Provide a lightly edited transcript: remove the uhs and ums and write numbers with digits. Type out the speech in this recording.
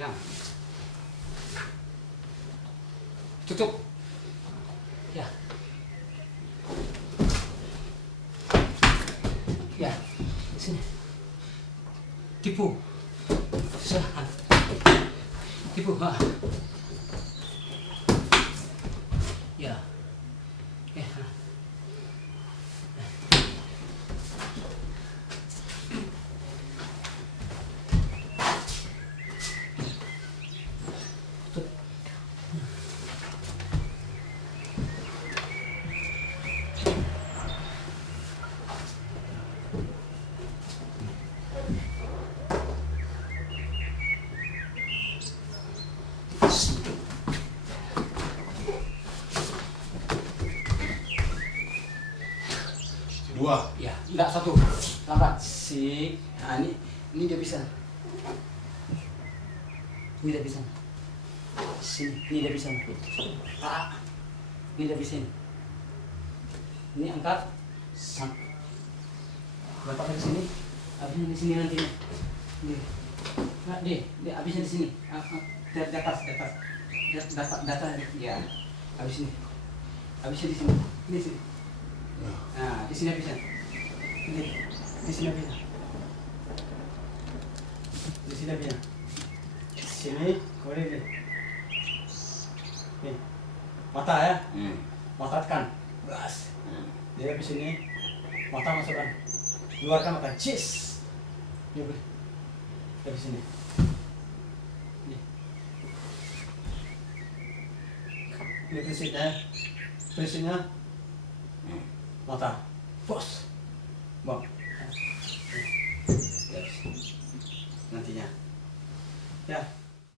pegang. Tutup. Ya. Ya. Sini. Tipu. Tipu. Ha. Ya. Ha. Dua. Ya, enggak satu. Lambat. Si. Nah, ini dia bisa. Ini dia bisa. Sini, ini dia bisa. Ah. Ini dia bisa. Ini angkat. Lepaskan di sini. Habisnya di sini nanti. Ini. Nah, deh, habisnya di sini. Di atas. Data ya. Habis ini. Habisnya di sini. Ini sini. Nah, di sini bisa. Di sini bisa. Di sini bisa. Sini, boleh deh. Nih, mata ya. Mata tekan. Gas. Dia habis ini, mata masukkan. Keluarkan mata. Cheese. Ini boleh. Habis ini. Nih. Ini prinsipnya. Prinsipnya. Mata, bos, bang, nantinya, ya.